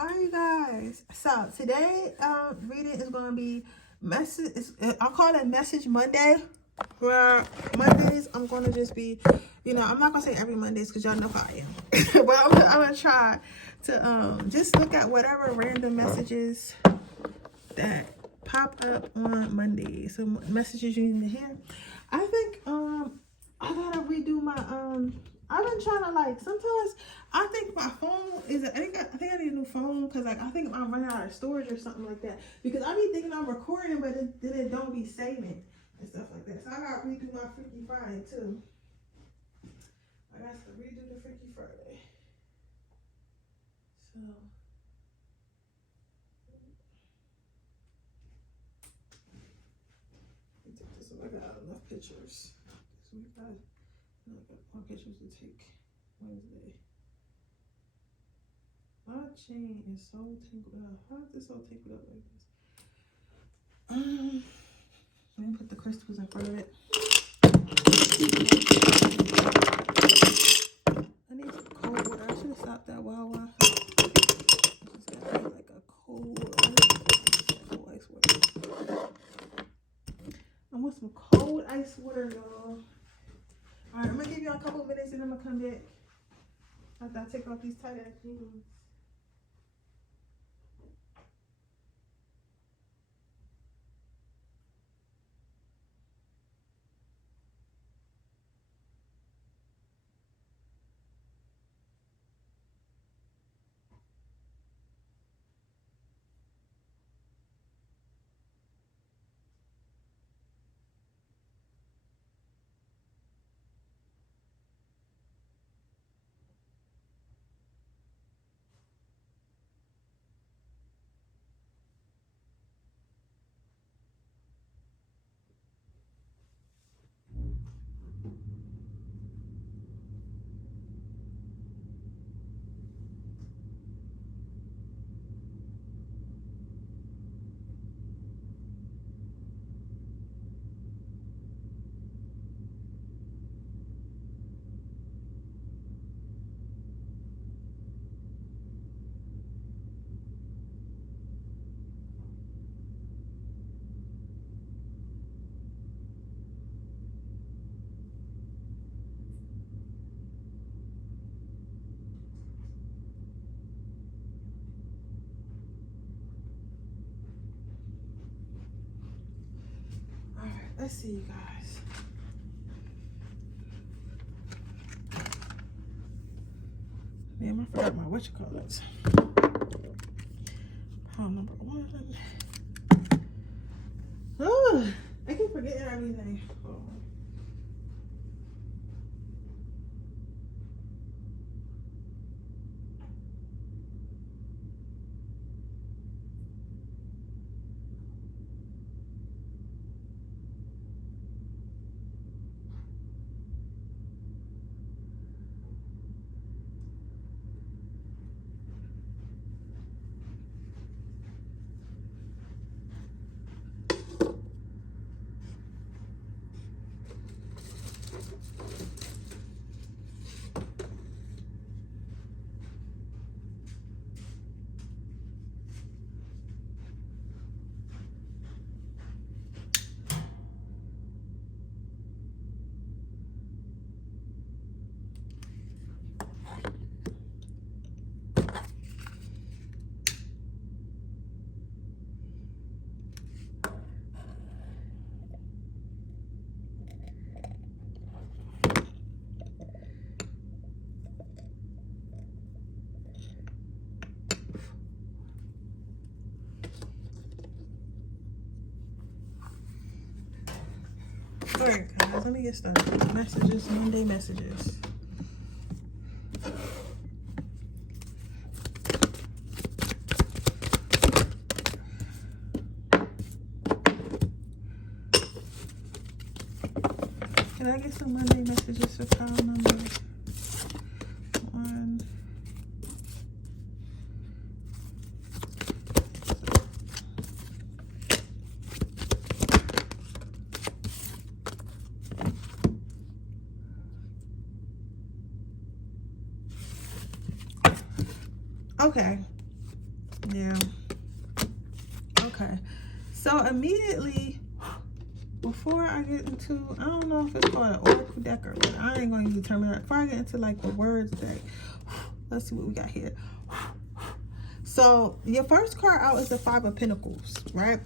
are you guys? So today reading is going to be I call it Message Monday, where Mondays I'm going to just be, I'm not going to say every Mondays because y'all know how I am. But I'm going to try to just look at whatever random messages that pop up on Mondays. So messages you need to hear. I think I gotta redo my I've been trying to sometimes I think my phone is I think I need a new phone because I think I'm running out of storage or something like that, because I be thinking I'm recording but then it don't be saving and stuff like that. So I gotta redo my Freaky Friday too. I got to redo the Freaky Friday. So I got enough pictures. So we got more pictures to take Wednesday. My chain is so tangled up. How is this so tangled up like this? Let me put the crystals in front of it. I need some cold water. I should have stopped that Wawa. It's gotta be like a cold ice water. I want some cold ice water, y'all. Alright, I'm gonna give y'all a couple minutes and I'm gonna come back after I take off these tight ass jeans. Alright, let's see, you guys. Damn, I forgot my whatchamacallits. Pound number 1. Oh, I keep forgetting everything. Oh. Alright guys, let me get started. Messages, Monday messages. Can I get some Monday messages for file number 1? Okay. Yeah. Okay. So immediately, before I get into, I don't know if it's called an oracle deck or what. I ain't going to use the term. Before I get into like the words deck, let's see what we got here. So your first card out is the Five of Pentacles, right?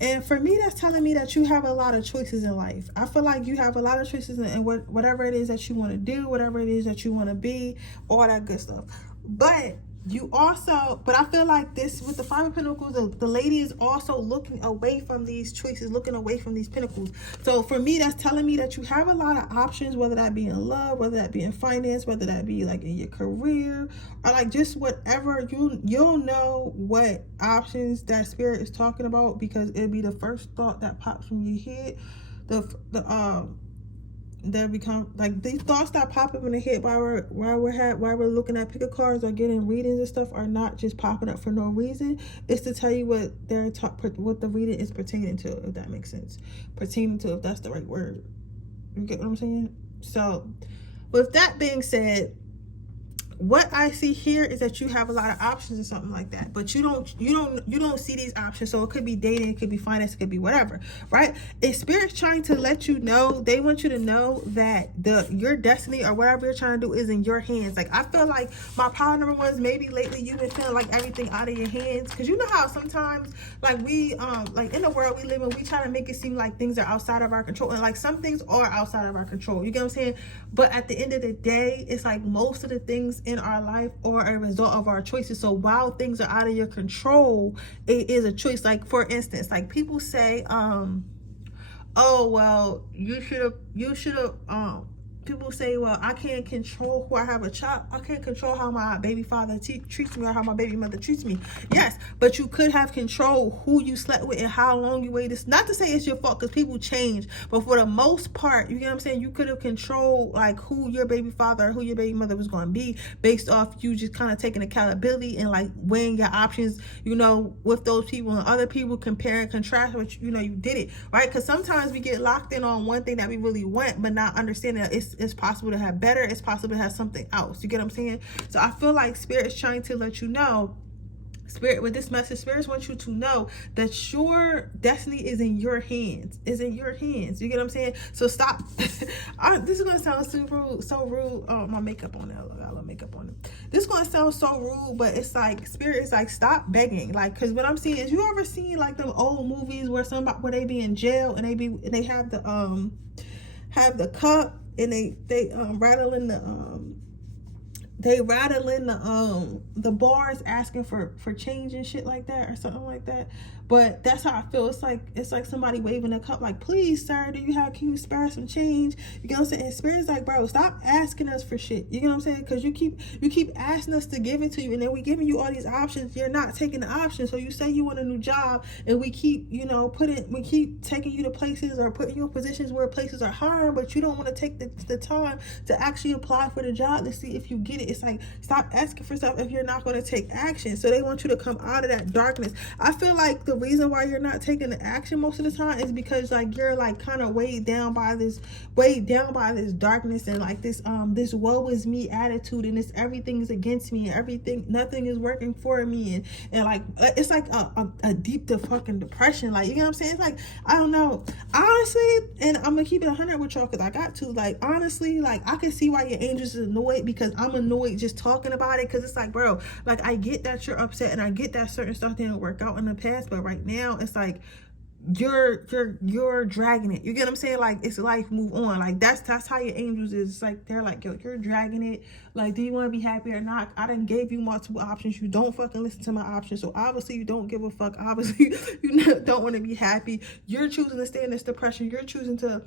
And for me, that's telling me that you have a lot of choices in life. I feel like you have a lot of choices in whatever it is that you want to do, whatever it is that you want to be, all that good stuff. But you also, but I feel like this with the Five of Pentacles, the lady is also looking away from these choices, looking away from these pentacles. So for me, that's telling me that you have a lot of options, whether that be in love, whether that be in finance, whether that be like in your career, or like just whatever. You'll know what options that spirit is talking about, because it'll be the first thought that pops from your head. They become like these thoughts that pop up in the head while we're looking at pick a cards or getting readings and stuff are not just popping up for no reason. It's to tell you what what the reading is pertaining to, if that makes sense. Pertaining to, if that's the right word. You get what I'm saying? So with that being said, what I see here is that you have a lot of options or something like that, but you don't see these options. So it could be dating, it could be finance, it could be whatever, right? If spirit's trying to let you know, they want you to know that your destiny or whatever you're trying to do is in your hands. Like I feel like my power number one is maybe lately you've been feeling like everything out of your hands, because you know how sometimes like we like in the world we live in, we try to make it seem like things are outside of our control, and like some things are outside of our control. You get what I'm saying? But at the end of the day, it's like most of the things in our life are a result of our choices. So while things are out of your control, it is a choice. Like for instance, like people say, oh well, you should have people say, well, I can't control who I have a child. I can't control how my baby father treats me or how my baby mother treats me. Yes, but you could have control who you slept with and how long you waited. Not to say it's your fault, because people change, but for the most part, you get what I'm saying? You could have controlled like who your baby father or who your baby mother was going to be based off you just kind of taking accountability and like weighing your options, you know, with those people and other people, compare and contrast what you did it, right? Because sometimes we get locked in on one thing that we really want, but not understanding that it's possible to have better, it's possible to have something else. You get what I'm saying? So I feel like spirit is trying to let you know, spirit, with this message, spirits want you to know that your destiny is in your hands. Is in your hands. You get what I'm saying? So stop. This is gonna sound so rude. Oh, my makeup on there. Look, I love makeup on it. This is gonna sound so rude, but it's like spirit is like, stop begging. Like, because what I'm seeing is, you ever seen like them old movies where they be in jail and they have the cup and they rattle in the bars asking for change and shit like that or something like that. But that's how I feel. It's like somebody waving a cup like, please sir, can you spare some change? You get what I'm saying? And spirit's like, bro, stop asking us for shit. You get what I'm saying? Because you keep asking us to give it to you, and then we giving you all these options. You're not taking the options. So you say you want a new job, and we keep taking you to places or putting you in positions where places are hiring, but you don't want to take the time to actually apply for the job to see if you get it. It's like, stop asking for stuff if you're not going to take action. So they want you to come out of that darkness. I feel like the reason why you're not taking the action most of the time is because like you're like kind of weighed down by this darkness and like this woe is me attitude, and this everything is against me, and nothing is working for me, and like it's like a deep fucking depression. Like, you know what I'm saying? It's like, I don't know, honestly, and I'm gonna keep it 100 with y'all because I got to, like, honestly, like I can see why your angels is annoyed, because I'm annoyed just talking about it, because it's like, bro, like I get that you're upset and I get that certain stuff didn't work out in the past, but right now it's like you're dragging it. You get what I'm saying? Like, it's life, move on. Like that's how your angels is. It's like they're like, yo, you're dragging it. Like, do you want to be happy or not? I done gave you multiple options. You don't fucking listen to my options. So obviously you don't give a fuck. Obviously you don't want to be happy. You're choosing to stay in this depression. You're choosing to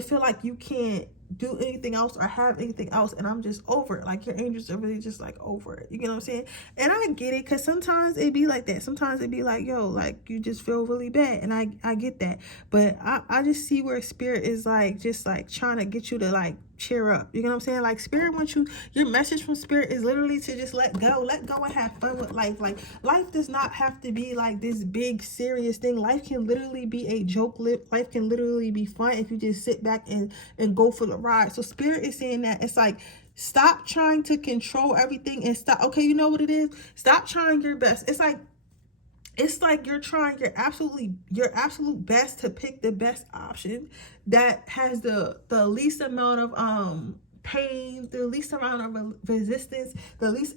feel like you can't do anything else or have anything else, and I'm just over it. Like, your angels are really just like over it. You get what I'm saying? And I get it, because sometimes it be like that. Sometimes it be like, yo, like you just feel really bad, and I get that. But I just see where spirit is like just like trying to get you to like cheer up. You know what I'm saying? Like, spirit wants you, your message from spirit is literally to just let go and have fun with life. Like, life does not have to be like this big serious thing. Life can literally be a joke. Life can literally be fun if you just sit back and go for the ride. So spirit is saying that it's like, Stop trying to control everything and stop. Okay, you know what it is? Stop trying your best. It's like you're trying your absolute best to pick the best option that has the least amount of pain, the least amount of resistance, the least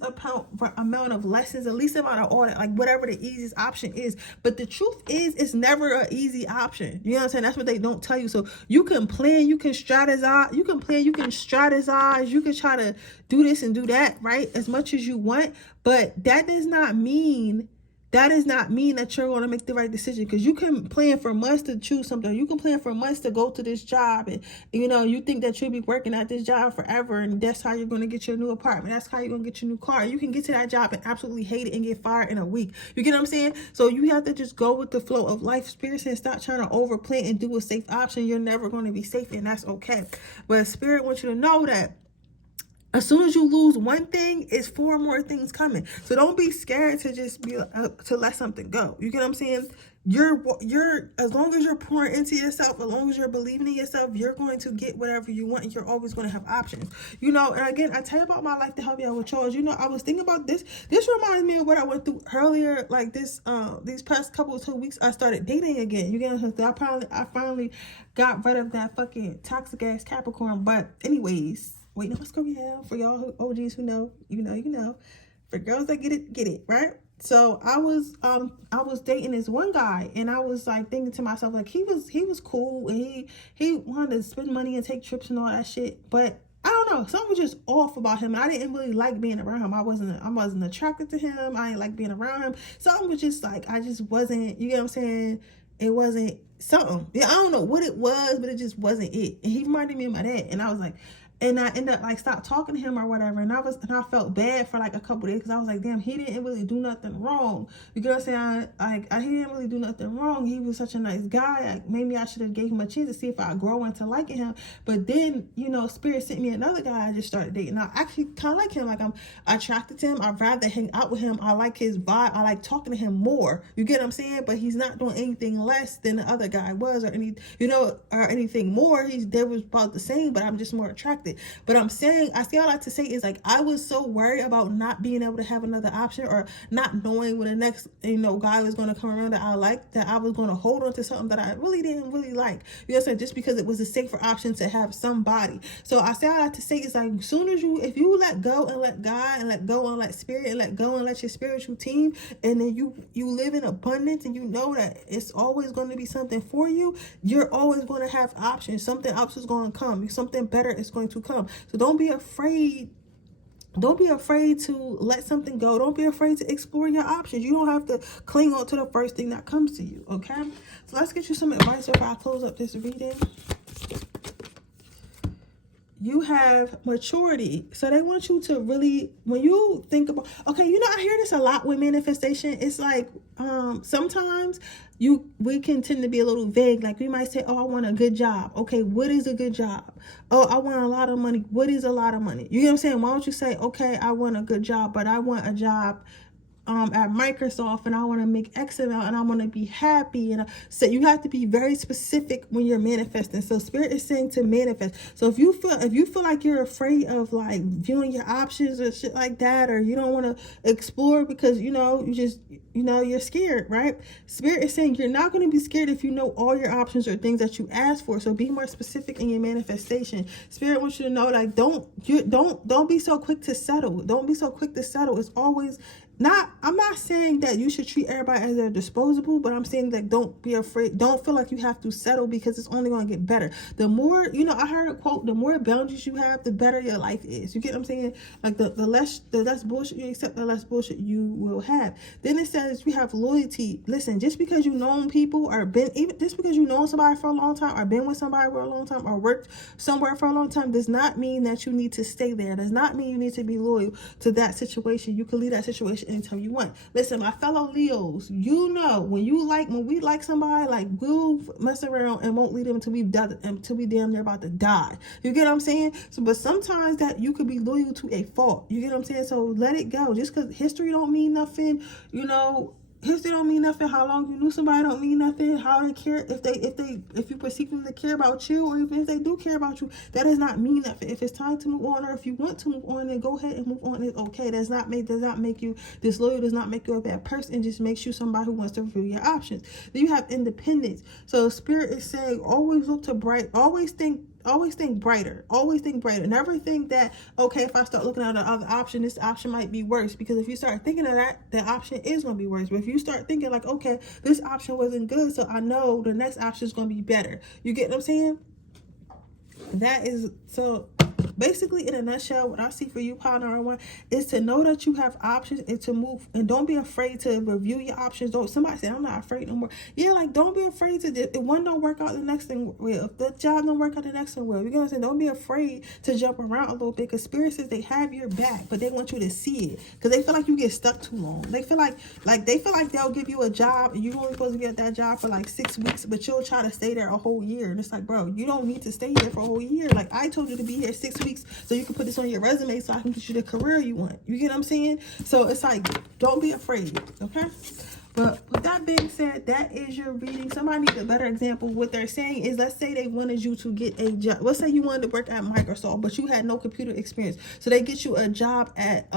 amount of lessons, the least amount of all that, like whatever the easiest option is. But the truth is, it's never an easy option. You know what I'm saying? That's what they don't tell you. So you can plan, you can strategize, you can try to do this and do that, right? As much as you want, but that does not mean that you're going to make the right decision, because you can plan for months to choose something. You can plan for months to go to this job, and you think that you'll be working at this job forever, and that's how you're going to get your new apartment. That's how you're going to get your new car. You can get to that job and absolutely hate it and get fired in a week. You get what I'm saying? So you have to just go with the flow of life. Spirit says stop trying to overplan and do a safe option. You're never going to be safe, and that's okay. But Spirit wants you to know that as soon as you lose one thing, it's 4 more things coming. So don't be scared to just be to let something go. You get what I'm saying? You're as long as you're pouring into yourself, as long as you're believing in yourself, you're going to get whatever you want, and you're always going to have options. And again, I tell you about my life to help you out with yours. I was thinking about this. This reminds me of what I went through earlier, like this these past couple of 2 weeks. I started dating again. You get what I'm saying? I finally got rid of that fucking toxic ass Capricorn. But anyways. Wait, no, Scorpio. For y'all OGs who know, you know. For girls that get it, right? So I was dating this one guy, and I was like thinking to myself, like he was cool, and he wanted to spend money and take trips and all that shit. But I don't know, something was just off about him, and I didn't really like being around him. I wasn't attracted to him. I didn't like being around him. Something was just like, I just wasn't, you get what I'm saying? It wasn't something. Yeah, I don't know what it was, but it just wasn't it. And he reminded me of my dad, and I was like, and I ended up like stopped talking to him or whatever, and I felt bad for like a couple days, because I was like, damn, he didn't really do nothing wrong. You get what I'm saying? He didn't really do nothing wrong. He was such a nice guy. Like, maybe I should have gave him a chance to see if I grow into liking him. But then Spirit sent me another guy I just started dating. I actually kind of like him. Like, I'm attracted to him. I'd rather hang out with him. I like his vibe. I like talking to him more. You get what I'm saying? But he's not doing anything less than the other guy was, or anything more. They was about the same, but I'm just more attracted. But I say all that to say is, like, I was so worried about not being able to have another option, or not knowing when the next guy was going to come around that I liked, that I was going to hold on to something that I really didn't really like. You know what I'm saying? Just because it was a safer option to have somebody. So I say all that to say is, like, if you let go and let God, and let go and let Spirit, and let go and let your spiritual team, and then you live in abundance, and you know that it's always going to be something for you, you're always going to have options. Something else is going to come. Something better is going to come. So don't be afraid. Don't be afraid to let something go. Don't be afraid to explore your options. You don't have to cling on to the first thing that comes to you, okay? So let's get you some advice before I close up this reading. You have maturity. So they want you to really, when you think about, okay, I hear this a lot with manifestation. It's like, sometimes we can tend to be a little vague. Like, we might say, oh, I want a good job. Okay, what is a good job? Oh, I want a lot of money. What is a lot of money? You know what I'm saying? Why don't you say, okay, I want a good job, but I want a job at Microsoft, and I want to make X amount, and I want to be happy. And so you have to be very specific when you're manifesting. So Spirit is saying to manifest. So if you feel like you're afraid of like viewing your options or shit like that, or you don't want to explore because you're scared, right? Spirit is saying you're not going to be scared if you know all your options or things that you ask for. So be more specific in your manifestation. Spirit wants you to know, like, don't be so quick to settle. Don't be so quick to settle. It's always I'm not saying that you should treat everybody as they're disposable, but I'm saying that don't be afraid. Don't feel like you have to settle, because it's only going to get better. The more, I heard a quote, the more boundaries you have, the better your life is. You get what I'm saying? Like the less bullshit you accept, the less bullshit you will have. Then it says you have loyalty. Listen, just because you know people, just because you know somebody for a long time, or been with somebody for a long time, or worked somewhere for a long time, does not mean that you need to stay there. Does not mean you need to be loyal to that situation. You can leave that situation anytime you want. Listen, my fellow Leos, when we like somebody, like, we'll mess around and won't leave them until we damn near about to die. You get what I'm saying? So, but sometimes that you could be loyal to a fault. You get what I'm saying? So let it go. Just because history don't mean nothing, history don't mean nothing. How long you knew somebody don't mean nothing. How they care, if you perceive them to care about you, or even if they do care about you, that does not mean nothing. If it's time to move on, or if you want to move on, then go ahead and move on. It's okay. Does not make you disloyal. Does not make you a bad person. It just makes you somebody who wants to review your options. Then you have independence. So Spirit is saying, always look to bright. Always think brighter. Always think brighter. Never think that, okay, if I start looking at the other option, this option might be worse. Because if you start thinking of that, the option is going to be worse. But if you start thinking like, okay, this option wasn't good, so I know the next option is going to be better. You get what I'm saying? That is, so basically in a nutshell, what I see for you, pile number one, is to know that you have options and to move, and don't be afraid to review your options. Don't somebody say, I'm not afraid no more. Yeah, like, don't be afraid to, if one don't work out, the next thing will. If the job don't work out, the next one will. You know what I'm saying? Don't be afraid to jump around a little bit, because Spirit says they have your back, but they want you to see it, because they feel like you get stuck too long. They feel like they'll give you a job and you're only supposed to get that job for like 6 weeks, but you'll try to stay there a whole year. And it's like, bro, you don't need to stay here for a whole year. Like, I told you to be here 6 weeks so you can put this on your resume so I can get you the career you want. You get what I'm saying? So it's like, don't be afraid, okay? But with that being said, that is your reading. Somebody needs a better example. What they're saying is, let's say they wanted you to get a job. Let's say you wanted to work at Microsoft, but you had no computer experience. So they get you a job at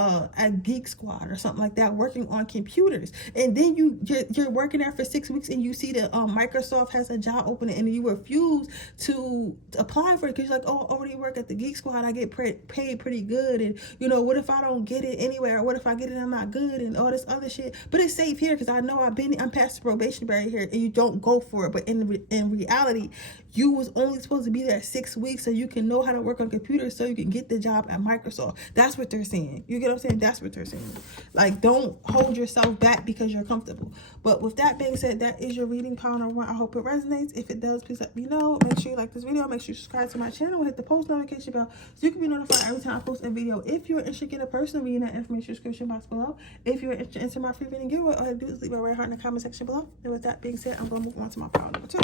Geek Squad or something like that, working on computers. And then you're working there for 6 weeks, and you see that Microsoft has a job opening, and you refuse to apply for it because you're like, oh, I already work at the Geek Squad. I get paid pretty good. And, you know, what if I don't get it anywhere? Or what if I get it and I'm not good, and all this other shit? But it's safe here because I know I'm past the probation period here, and you don't go for it. But in reality, you was only supposed to be there 6 weeks so you can know how to work on computers so you can get the job at Microsoft. That's what they're saying. You get what I'm saying? That's what they're saying. Like, don't hold yourself back because you're comfortable. But with that being said, that is your reading, pile number one. I hope it resonates. If it does, please let me know. Make sure you like this video. Make sure you subscribe to my channel and hit the post notification bell so you can be notified every time I post a video. If you're interested in a personal reading, that information description box below. If you're interested in my free reading giveaway, all you have to do is leave a red heart in the comment section below. And with that being said, I'm going to move on to my pile number two.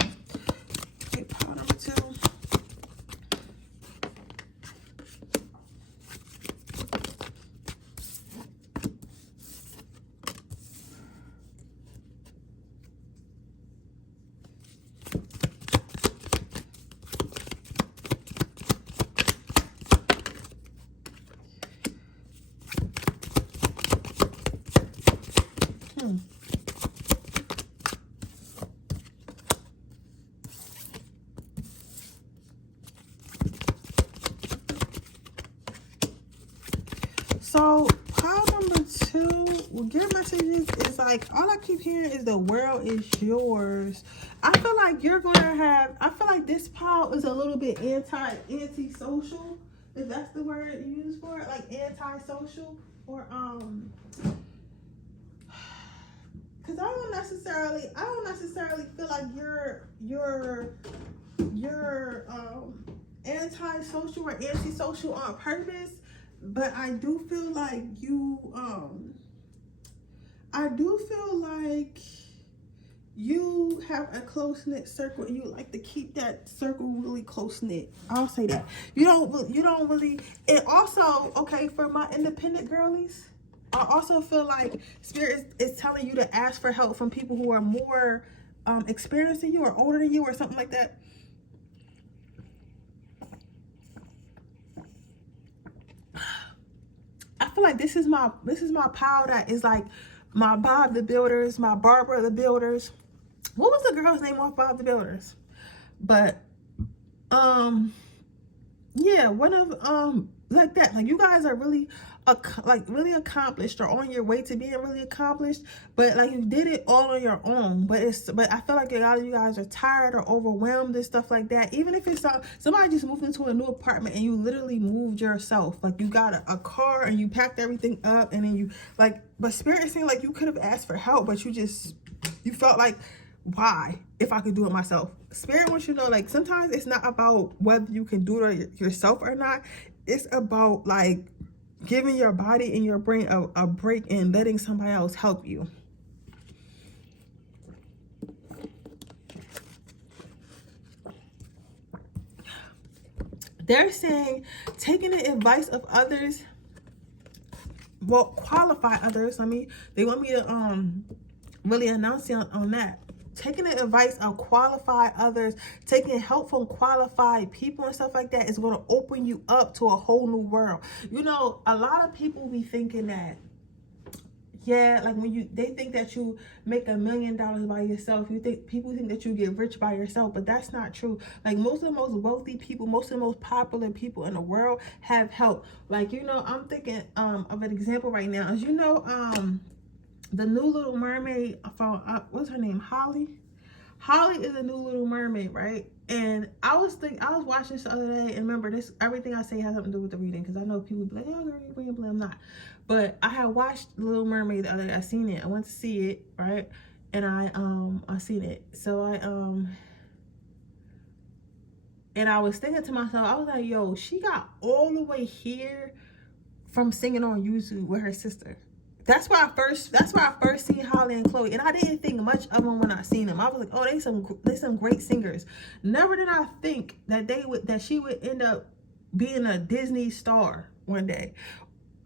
Okay, pile number two. So pile number two, well, your messages is like, all I keep hearing is the world is yours. I feel like you're gonna have, I feel like this pile is a little bit anti-social, if that's the word you use for it, like anti-social, or because I don't necessarily feel like you're anti-social or antisocial on purpose. But I do feel like you have a close-knit circle, and you like to keep that circle really close-knit. I'll say that. You don't really, and also, okay, for my independent girlies, I also feel like Spirit is telling you to ask for help from people who are more experienced than you, or older than you, or something like that. I feel like this is my pile that is like my Bob the Builders, my Barbara the Builders. What was the girl's name off Bob the Builders? But yeah, one of like that. Like, you guys are really really accomplished, or on your way to being really accomplished, but like, you did it all on your own. But I feel like a lot of you guys are tired or overwhelmed and stuff like that. Even if it's somebody just moved into a new apartment and you literally moved yourself, like, you got a car and you packed everything up, and then you like, but Spirit is saying like, you could have asked for help, but you felt like, why, if I could do it myself? Spirit wants you to know, like, sometimes it's not about whether you can do it yourself or not. It's about like giving your body and your brain a break and letting somebody else help you. They're saying taking the advice of others, well, qualify others. They want me to really announcing on that. Taking the advice of qualified others, taking help from qualified people and stuff like that is going to open you up to a whole new world. You know, a lot of people be thinking that, yeah, like when they think that you make $1 million by yourself. People think that you get rich by yourself, but that's not true. Like most of the most wealthy people, most of the most popular people in the world have help. Like, you know, I'm thinking of an example right now. As you know, the new Little Mermaid from what's her name? Holly. Holly is a new Little Mermaid, right? And I was watching this the other day, and remember, this everything I say has something to do with the reading, because I know people be like, oh, girl, you're reading, I'm not. But I had watched Little Mermaid the other day. I seen it. I went to see it, right? And I seen it. So and I was thinking to myself, I was like, yo, she got all the way here from singing on YouTube with her sister. That's why I first seen Holly and Chloe, and I didn't think much of them when I seen them. I was like, oh, they some great singers. Never did I think that she would end up being a Disney star one day.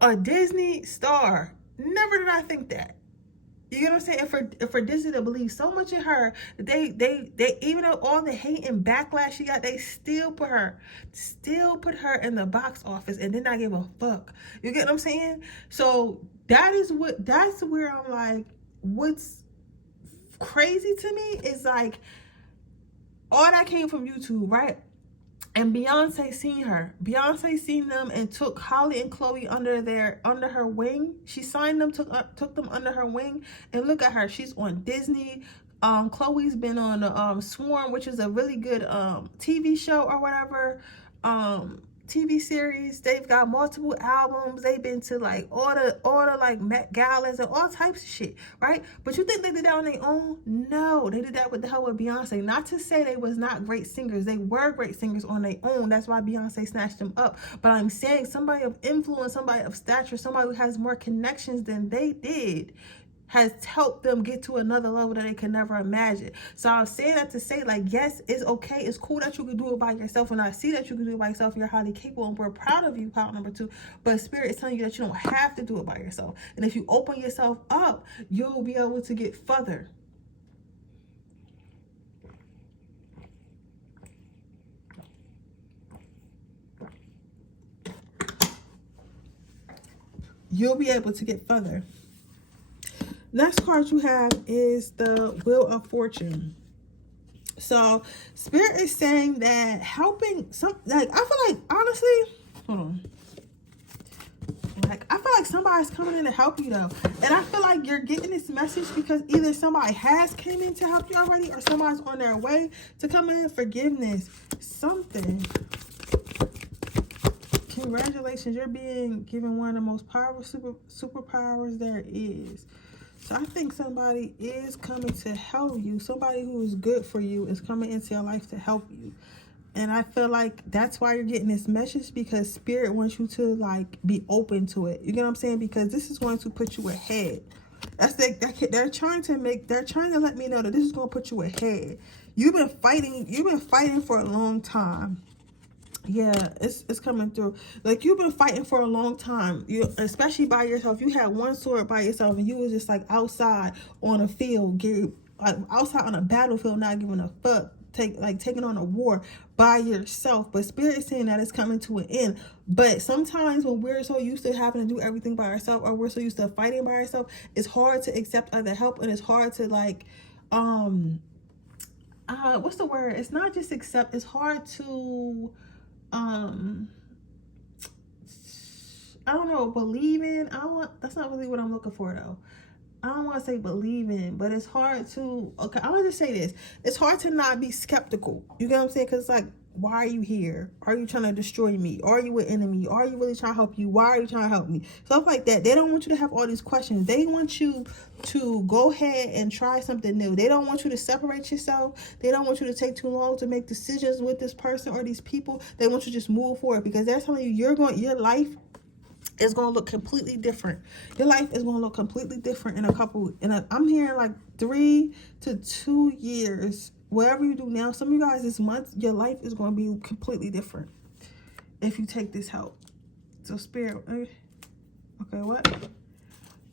A Disney star. Never did I think that. You know what I'm saying? And for Disney to believe so much in her, they even though all the hate and backlash she got, they still put her in the box office and did not give a fuck. You get what I'm saying? So that's where I'm like, what's crazy to me is like, all that came from YouTube, right? And Beyonce seen them and took Holly and Chloe under her wing. She signed them, took them under her wing, and look at her. She's on Disney. Chloe's been on Swarm, which is a really good TV show or whatever. TV series. They've got multiple albums. They've been to like all the like Met Galas and all types of shit, right? But you think they did that on their own? No, they did that with the help of Beyonce. Not to say they was not great singers. They were great singers on their own. That's why Beyonce snatched them up. But I'm saying somebody of influence, somebody of stature, somebody who has more connections than they did, has helped them get to another level that they could never imagine. So I'm saying that to say, like, yes, it's okay. It's cool that you can do it by yourself. And I see that you can do it by yourself. You're highly capable, and we're proud of you, part number 2. But Spirit is telling you that you don't have to do it by yourself. And if you open yourself up, you'll be able to get further. You'll be able to get further. Next card you have is the Wheel of Fortune. So Spirit is saying that helping I feel like, honestly, hold on. Like, I feel like somebody's coming in to help you though. And I feel like you're getting this message because either somebody has came in to help you already, or somebody's on their way to come in. Forgiveness. Something. Congratulations. You're being given one of the most powerful superpowers there is. So I think somebody is coming to help you. Somebody who is good for you is coming into your life to help you. And I feel like that's why you're getting this message, because Spirit wants you to like be open to it. You get what I'm saying? Because this is going to put you ahead. They're trying to let me know that this is going to put you ahead. You've been fighting for a long time. Yeah, it's coming through. Like, you've been fighting for a long time. You, especially by yourself. You had one sword by yourself, and you was just like outside on a field, like outside on a battlefield, not giving a fuck, taking on a war by yourself. But Spirit is saying that it's coming to an end. But sometimes when we're so used to having to do everything by ourselves, or we're so used to fighting by ourselves, it's hard to accept other help, and it's hard to like what's the word? It's not just accept. It's hard to I don't know, believe in. That's not really what I'm looking for though. I don't want to say believe in, but it's hard to, okay, I want to say this. It's hard to not be skeptical. You get what I'm saying? Because it's like, why are you here? Are you trying to destroy me? Are you an enemy? Are you really trying to help you? Why are you trying to help me? Stuff like that. They don't want you to have all these questions. They want you to go ahead and try something new. They don't want you to separate yourself. They don't want you to take too long to make decisions with this person or these people. They want you to just move forward, because they're telling you your life is going to look completely different. Your life is going to look completely different I'm hearing like 3 to 2 years. Whatever you do now, some of you guys this month, your life is going to be completely different if you take this help. So Spirit, okay, what?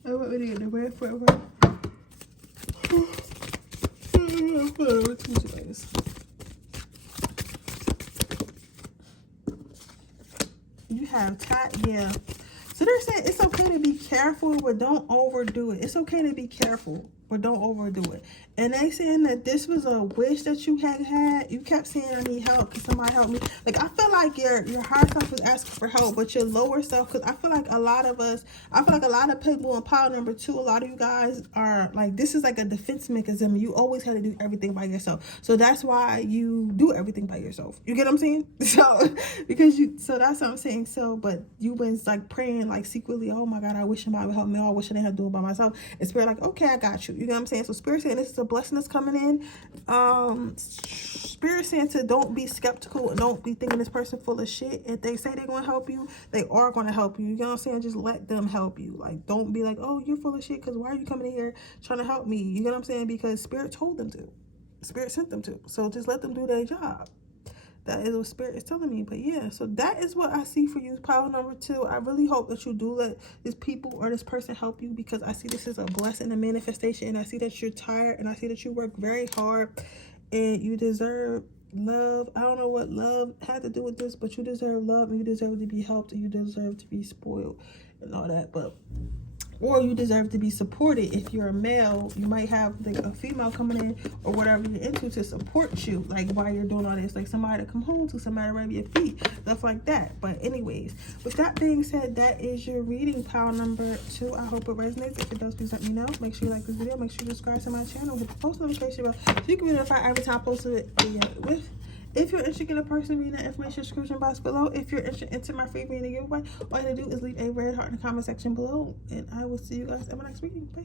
What we need the red forever. You have yeah. So they're saying it's okay to be careful, but don't overdo it. It's okay to be careful, but don't overdo it. And they saying that this was a wish that you had. You kept saying, I need help. Can somebody help me? Like, I feel like your higher self was asking for help, but your lower self, because I feel like a lot of us, I feel like a lot of people in pile number 2, a lot of you guys are like, this is like a defense mechanism. You always had to do everything by yourself. So that's why you do everything by yourself. You get what I'm saying? So, so that's what I'm saying. So, but you been like praying like secretly, oh my God, I wish somebody would help me. Oh, I wish I didn't have to do it by myself. And Spirit like, okay, I got you. You know what I'm saying? So Spirit saying this is a blessing that's coming in. Spirit saying to don't be skeptical and don't be thinking this person full of shit. If they say they're going to help you, they are going to help you. You know what I'm saying? Just let them help you. Like, don't be like, oh, you're full of shit because why are you coming in here trying to help me? You know what I'm saying? Because Spirit told them to. Spirit sent them to. So just let them do their job. That is what Spirit is telling me. But yeah, so that is what I see for you, pile number 2. I really hope that you do let this people or this person help you, because I see this is a blessing, a manifestation, and I see that you're tired, and I see that you work very hard, and you deserve love. I don't know what love had to do with this, but you deserve love, and you deserve to be helped, and you deserve to be spoiled and all that. But or you deserve to be supported. If you're a male, you might have like a female coming in or whatever you're into to support you, like while you're doing all this, like somebody to come home to, somebody to rub your feet, stuff like that. But anyways, with that being said, that is your reading, pile number 2. I hope it resonates. If it does, please let me know. Make sure you like this video. Make sure you subscribe to my channel, hit the post notification bell so you can be notified every time I post a video. If you're interested in a person reading the information description box below, if you're interested into my free reading giveaway, all you have to do is leave a red heart in the comment section below, and I will see you guys in my next reading. Bye.